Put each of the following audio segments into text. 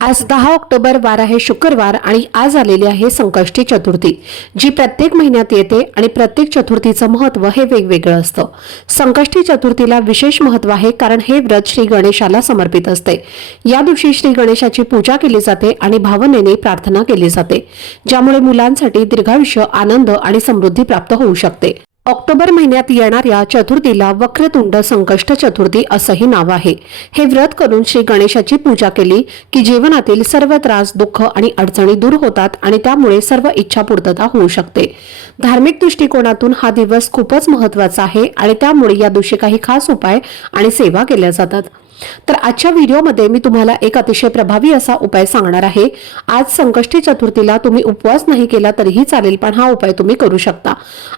आज दहा ऑक्टोबर वार आहे शुक्रवार आणि आज आलेली आहे संकष्टी चतुर्थी जी प्रत्येक महिन्यात येते आणि प्रत्येक चतुर्थीचं महत्त्व हे वेगवेगळं असतं. संकष्टी चतुर्थीला विशेष महत्त्व आहे कारण हे व्रत श्री गणेशाला समर्पित असते. या दिवशी श्री गणेशाची पूजा केली जाते आणि भावनेने प्रार्थना केली जाते ज्यामुळे मुलांसाठी दीर्घायुष्य आनंद आणि समृद्धी प्राप्त होऊ शकते. ऑक्टोबर महिन्यात येणाऱ्या चतुर्थीला वक्रतुंड संकष्ट चतुर्थी असंही नाव आहे. हे व्रत करून श्री गणेशाची पूजा केली की जीवनातील सर्व त्रास दुःख आणि अडचणी दूर होतात आणि त्यामुळे सर्व इच्छा पूर्तता होऊ शकते. धार्मिक दृष्टिकोनातून हा दिवस खूपच महत्त्वाचा आहे आणि त्यामुळे या दिवशी काही खास उपाय आणि सेवा केल्या जातात. तर आजच्या व्हिडिओमध्ये मी तुम्हाला एक अतिशय प्रभावी असा उपाय सांगणार आहे. आज संकष्टी चतुर्थीला तुम्ही उपवास नाही केला तरीही चालेल पण हा उपाय तुम्ही करू शकता.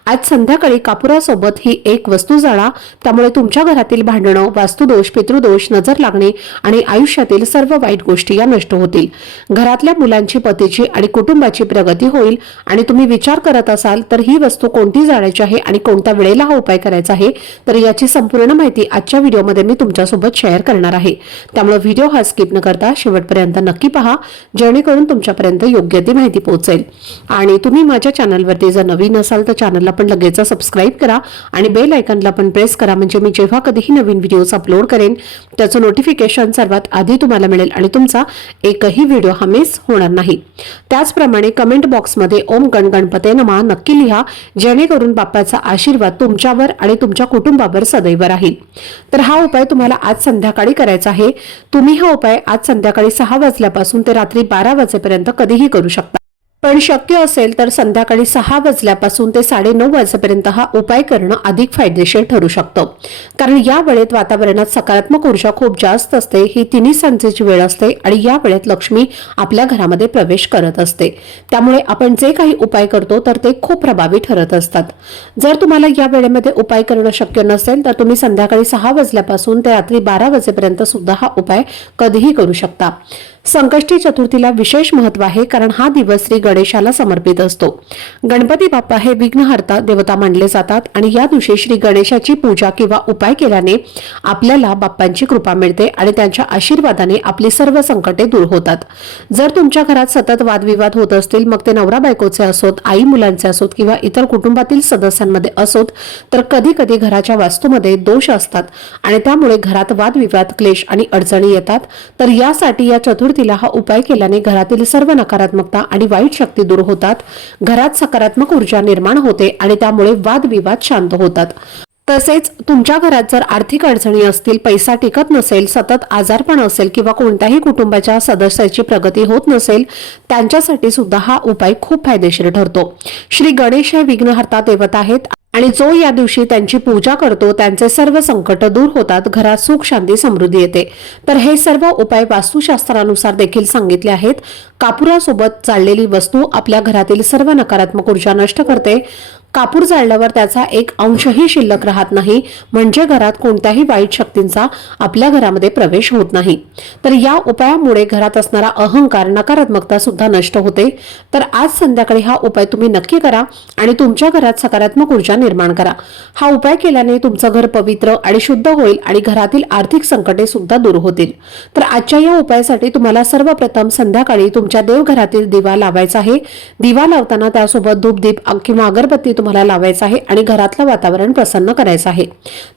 आज संध्याकाळी कापुरासोबत ही एक वस्तू जाळा. त्यामुळे तुमच्या घरातील भांडणं वास्तुदोष पितृदोष नजर लागणे आणि आयुष्यातील सर्व वाईट गोष्टी या नष्ट होतील. घरातल्या मुलांची पतीची आणि कुटुंबाची प्रगती होईल आणि तुम्ही विचार करत असाल तर ही वस्तू कोणती जाळायची आहे आणि कोणत्या वेळेला हा उपाय करायचा आहे? तर याची संपूर्ण माहिती आजच्या व्हिडिओमध्ये मी तुमच्यासोबत शेअर करणार आहे. त्यामुळे व्हिडिओ हा स्किप न करता शेवटपर्यंत नक्की पहा जेणेकरून तुमच्यापर्यंत योग्य ती माहिती पोहोचेल. आणि तुम्ही माझ्या चॅनलवरती जर नवीन असाल तर चॅनलला पण लगेच सबस्क्राईब करा आणि बेल आयकनला पण प्रेस करा म्हणजे मी जेव्हा कधीही नवीन व्हिडिओज अपलोड करेन त्याचं नोटिफिकेशन सर्वात आधी तुम्हाला मिळेल आणि तुमचा एकही व्हिडिओ हा मिस होणार नाही. त्याचप्रमाणे कमेंट बॉक्समध्ये ओम गण गणपते नमा नक्की लिहा जेणेकरून बाप्पाचा आशीर्वाद तुमच्यावर आणि तुमच्या कुटुंबावर सदैव राहील. तर हा उपाय तुम्हाला आज संध्याकाळी करायचा आहे. तुम्ही हा उपाय आज संध्याकाळी सहा वाजल्यापासून ते रात्री बारा वाजेपर्यंत कधीही करू शकता. पण शक्य असेल तर संध्याकाळी सहा वाजल्यापासून ते साडेनऊ वाजेपर्यंत हा उपाय करणं अधिक फायदेशीर ठरू शकतं. कारण या वेळेत वातावरणात सकारात्मक ऊर्जा खूप जास्त असते ही तिन्ही सांजेची वेळ असते आणि या वेळेत लक्ष्मी आपल्या घरामध्ये प्रवेश करत असते. त्यामुळे आपण जे काही उपाय करतो तर ते खूप प्रभावी ठरत असतात. जर तुम्हाला या वेळेमध्ये उपाय करणं शक्य नसेल तर तुम्ही संध्याकाळी सहा वाजल्यापासून ते रात्री बारा वाजेपर्यंत सुद्धा हा उपाय कधीही करू शकता. संकष्टी चतुर्थीला विशेष महत्त्व आहे कारण हा दिवस श्री गणेशाला समर्पित असतो. गणपती बाप्पा हे विघ्नहर्ता देवता मानले जातात आणि या दिवशी श्री गणेशाची पूजा किंवा उपाय केल्याने आपल्याला बाप्पांची कृपा मिळते आणि त्यांच्या आशीर्वादाने आपली सर्व संकटे दूर होतात. जर तुमच्या घरात सतत वादविवाद होत असतील मग ते नवरा बायकोचे असोत आई मुलांचे असोत किंवा इतर कुटुंबातील सदस्यांमध्ये असोत तर कधी कधी घराच्या वास्तूमध्ये दोष असतात आणि त्यामुळे घरात वादविवाद क्लेश आणि अडचणी येतात. तर यासाठी या चतुर्थीला हा उपाय केल्याने घरातील सर्व नकारात्मकता आणि वाईट शक्ती दूर होतात. घरात सकारात्मक ऊर्जा निर्माण होते आणि त्यामुळे वादविवाद शांत होतात. तसेच तुमच्या घरात जर आर्थिक अडचणी असतील पैसा टिकत नसेल सतत आजारपण असेल किंवा कोणत्याही कुटुंबाच्या सदस्याची प्रगती होत नसेल त्यांच्यासाठी सुद्धा हा उपाय खूप फायदेशीर ठरतो. श्री गणेश हे विघ्नहर्ता देवता आहेत. आणि जो या दिवशी त्यांची पूजा करतो त्यांचे सर्व संकट दूर होतात घरात सुख शांती समृद्धी येते. तर हे सर्व उपाय वास्तुशास्त्रानुसार देखील सांगितले आहेत. कापुरासोबत चाललेली वस्तू आपल्या घरातील सर्व नकारात्मक ऊर्जा नष्ट करते. कापूर जाळल्यावर त्याचा एक अंशही शिल्लक राहत नाही. म्हणजे घरात कोणत्याही वाईट शक्तींचा आपल्या घरामध्ये प्रवेश होत नाही. तर या उपायामुळे घरात असणारा अहंकार नकारात्मकता सुद्धा नष्ट होते. तर आज संध्याकाळी हा उपाय तुम्ही नक्की करा आणि तुमच्या घरात सकारात्मक ऊर्जा निर्माण करा. हा उपाय केल्याने तुमचं घर पवित्र आणि शुद्ध होईल आणि घरातील आर्थिक संकटे सुद्धा दूर होतील. तर आजच्या या उपायासाठी तुम्हाला सर्वप्रथम संध्याकाळी तुमच्या देवघरातील दिवा लावायचा आहे. दिवा लावताना त्यासोबत धूपदीप किंवा अगरबत्ती तुम्हाला लावायचं आहे आणि घरातलं वातावरण प्रसन्न करायचं आहे.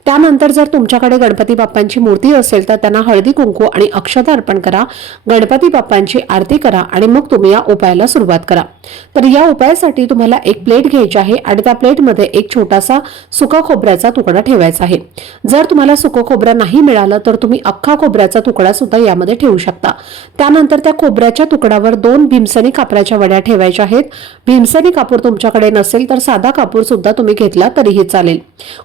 त्यानंतर जर तुमच्याकडे गणपती बाप्पांची मूर्ती असेल तर त्यांना हळदी कुंकू आणि अक्षता अर्पण करा. गणपती बाप्पांची आरती करा आणि मग तुम्ही या उपायाला सुरुवात करा. तर या उपायासाठी तुम्हाला एक प्लेट घ्यायची आहे आणि त्या प्लेटमध्ये एक छोटासा सुका खोबऱ्याचा तुकडा ठेवायचा आहे. जर तुम्हाला सुकं खोबरं नाही मिळालं तर तुम्ही अख्खा खोबऱ्याचा तुकडा सुद्धा यामध्ये ठेवू शकता. त्यानंतर त्या खोबऱ्याच्या तुकड्यावर दोन भीमसनी कापराच्या वड्या ठेवायच्या आहेत. भीमसनी कापूर तुमच्याकडे नसेल तर साधा कापूर सुद्धा तुम्ही घेतला तरीही चालेल.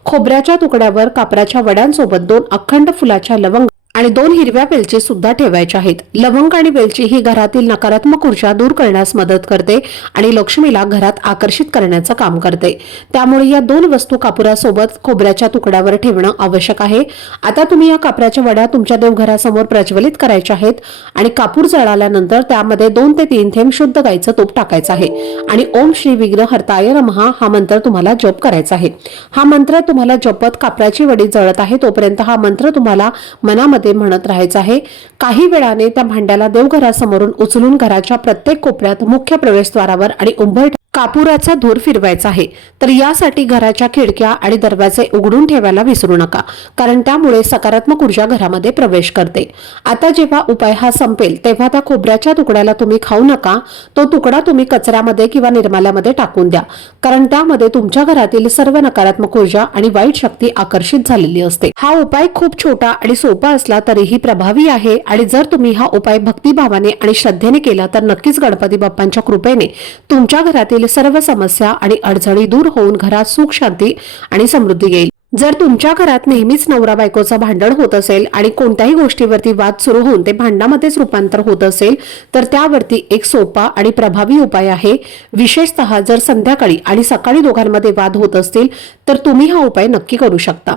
खोबऱ्याच्या तुकड्यावर कापराच्या वड्यांसोबत दोन अखंड फुलाच्या लवंग आणि दोन हिरव्या वेलची सुद्धा ठेवायच्या आहेत. लवंग आणि वेलची ही घरातील नकारात्मक ऊर्जा दूर करण्यास मदत करते आणि लक्ष्मीला घरात आकर्षित करण्याचं काम करते. त्यामुळे या दोन वस्तू कापुरासोबत खोबऱ्याच्या तुकड्यावर ठेवणं आवश्यक आहे. आता तुम्ही या कापराच्या वड्या तुमच्या देवघरासमोर प्रज्वलित करायच्या आहेत आणि कापूर जळाल्यानंतर त्यामध्ये दोन ते तीन थेंब शुद्ध गाईचं तूप टाकायचं आहे. आणि ओम श्री विघ्न हरताय रमहा हा मंत्र तुम्हाला जप करायचा आहे. हा मंत्र तुम्हाला जपत कापराची वडी जळत आहे तोपर्यंत हा मंत्र तुम्हाला मनामध्ये म्हणत राहायचं आहे. काही वेळाने त्या भांड्याला देवघरासमोरून उचलून घराच्या प्रत्येक कोपऱ्यात मुख्य प्रवेशद्वारावर आणि उंबरठा कापुराचा धूर फिरवायचा आहे. तर यासाठी घराच्या खिडक्या आणि दरवाजे उघडून ठेवायला विसरू नका कारण त्यामुळे सकारात्मक ऊर्जा घरामध्ये प्रवेश करते. आता जेव्हा उपाय हा संपेल तेव्हा त्या खोबऱ्याच्या तुकड्याला तुम्ही खाऊ नका. तो तुकडा तुम्ही कचऱ्यामध्ये किंवा निर्माल्यामध्ये टाकून द्या कारण त्यामध्ये तुमच्या घरातील सर्व नकारात्मक ऊर्जा आणि वाईट शक्ती आकर्षित झालेली असते. हा उपाय खूप छोटा आणि सोपा असला तरीही प्रभावी आहे आणि जर तुम्ही हा उपाय भक्तिभावाने आणि श्रद्धेने केला तर नक्कीच गणपती बाप्पांच्या कृपेने तुमच्या घरातील सर्व समस्या आणि अडचणी दूर होऊन घरात सुख शांती आणि समृद्धी येईल. जर तुमच्या घरात नेहमीच नवरा बायकोचं भांडण होत असेल आणि कोणत्याही गोष्टीवरती वाद सुरू होऊन ते भांडणामध्येच रूपांतर होत असेल तर त्यावरती एक सोपा आणि प्रभावी उपाय आहे. विशेषतः जर संध्याकाळी आणि सकाळी दोघांमध्ये वाद होत असतील तर तुम्ही हा उपाय नक्की करू शकता.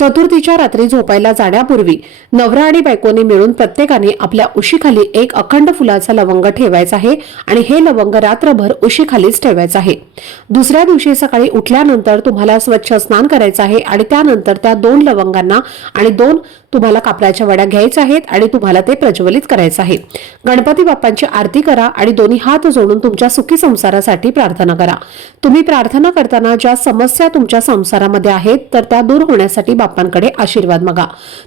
चतुर्थीच्या रात्री झोपायला जाण्यापूर्वी नवरा आणि बायकोने मिळून प्रत्येकाने आपल्या उशीखाली एक अखंड फुलाचा लवंग ठेवायचा आहे आणि हे लवंग रात्रभर उशीखालीच ठेवायचं आहे. दुसऱ्या दिवशी सकाळी उठल्यानंतर तुम्हाला स्वच्छ स्नान करायचं आहे आणि त्यानंतर त्या दोन लवंगांना आणि दोन तुम्हाला कापडाच्या वड्या घ्यायच्या आहेत आणि तुम्हाला ते प्रज्वलित करायचं आहे. गणपती बाप्पांची आरती करा आणि दोन्ही हात जोडून तुमच्या सुखी संसारासाठी प्रार्थना करा. तुम्ही प्रार्थना करताना ज्या समस्या तुमच्या संसारामध्ये आहेत तर त्या दूर होण्यासाठी बाप्पांकडे आशीर्वाद मागा.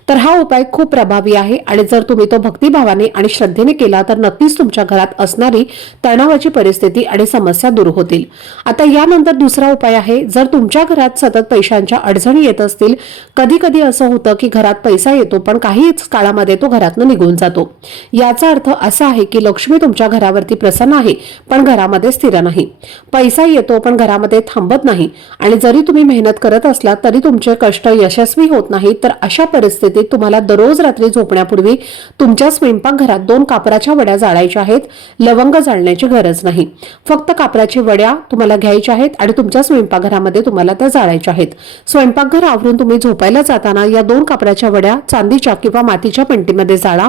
तर हा उपाय खूप प्रभावी आहे आणि जर तुम्ही तो भक्तिभावाने आणि श्रद्धेने केला तर नक्कीच तुमच्या घरात असणारी तणावाची परिस्थिती आणि समस्या दूर होतील. आता यानंतर दुसरा उपाय आहे जर तुमच्या घरात सतत पैशांच्या अडचणी येत असतील कधी कधी असं होतं की घरात पैसा येतो पण काहीच काळामध्ये तो घरातनं निघून जातो. याचा अर्थ असा आहे की लक्ष्मी तुमच्या घरावरती प्रसन्न आहे पण घरामध्ये स्थिर नाही. पैसा येतो पण घरामध्ये थांबत नाही. आणि जरी तुम्ही मेहनत करत असला तरी तुमचे कष्ट यशस्वी होत नाही तर अशा परिस्थितीत तुम्हाला दररोज रात्री झोपण्यापूर्वी तुमच्या स्वयंपाकघरात दोन कापराच्या वड्या जाळायच्या आहेत. लवंग जाळण्याची गरज नाही. फक्त कापराची वड्या तुम्हाला घ्यायच्या आहेत आणि तुमच्या स्वयंपाकघरामध्ये तुम्हाला त्या जाळायच्या आहेत. स्वयंपाकघर आवरून तुम्ही झोपायला जाताना या दोन कापराच्या वड्या चांदीच्या किंवा मातीच्या पेंटीमध्ये जाळा.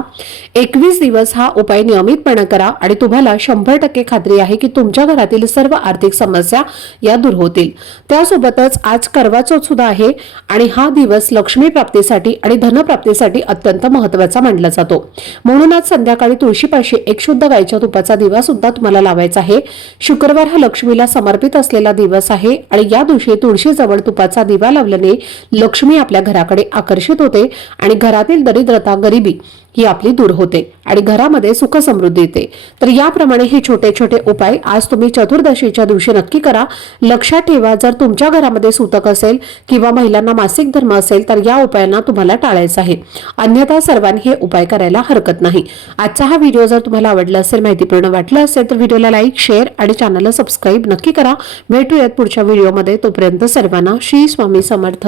एकवीस दिवस हा उपाय नियमितपणे करा आणि तुम्हाला शंभर टक्के खात्री आहे की तुमच्या घरातील सर्व आर्थिक समस्या या दूर होतील. त्यासोबतच आज करवाचौथ सुद्धा आहे आणि हा दिवस लक्ष्मी प्राप्तीसाठी आणि धनप्राप्तीसाठी अत्यंत महत्त्वाचा मानला जातो. म्हणून आज संध्याकाळी तुळशीपाशी एक शुद्ध गायच्या तुपाचा दिवा सुद्धा तुम्हाला लावायचा आहे. शुक्रवार हा लक्ष्मीला समर्पित असलेला दिवस आहे आणि या दिवशी तुळशीजवळ तुपाचा दिवा लावल्याने लक्ष्मी आपल्या घराकडे आकर्षित होते आणि घरातील दरिद्रता गरिबी ही आपली दूर होते आणि घरामध्ये सुख समृद्धी येते. तर याप्रमाणे हे छोटे छोटे उपाय आज तुम्ही चतुर्दशीच्या दिवशी नक्की करा. लक्षात ठेवा जर तुमच्या घरामध्ये सूतक असेल किंवा महिलांना मासिक धर्म असेल तर या उपायांना तुम्हाला टाळायचं आहे. अन्यथा सर्वांनी हे उपाय करायला हरकत नाही. आजचा हा व्हिडिओ जर तुम्हाला आवडला असेल माहितीपूर्ण वाटलं असेल तर व्हिडिओला लाईक शेअर आणि चॅनलला सबस्क्राईब नक्की करा. भेटूयात पुढच्या व्हिडिओमध्ये. तोपर्यंत सर्वांना श्री स्वामी समर्थ.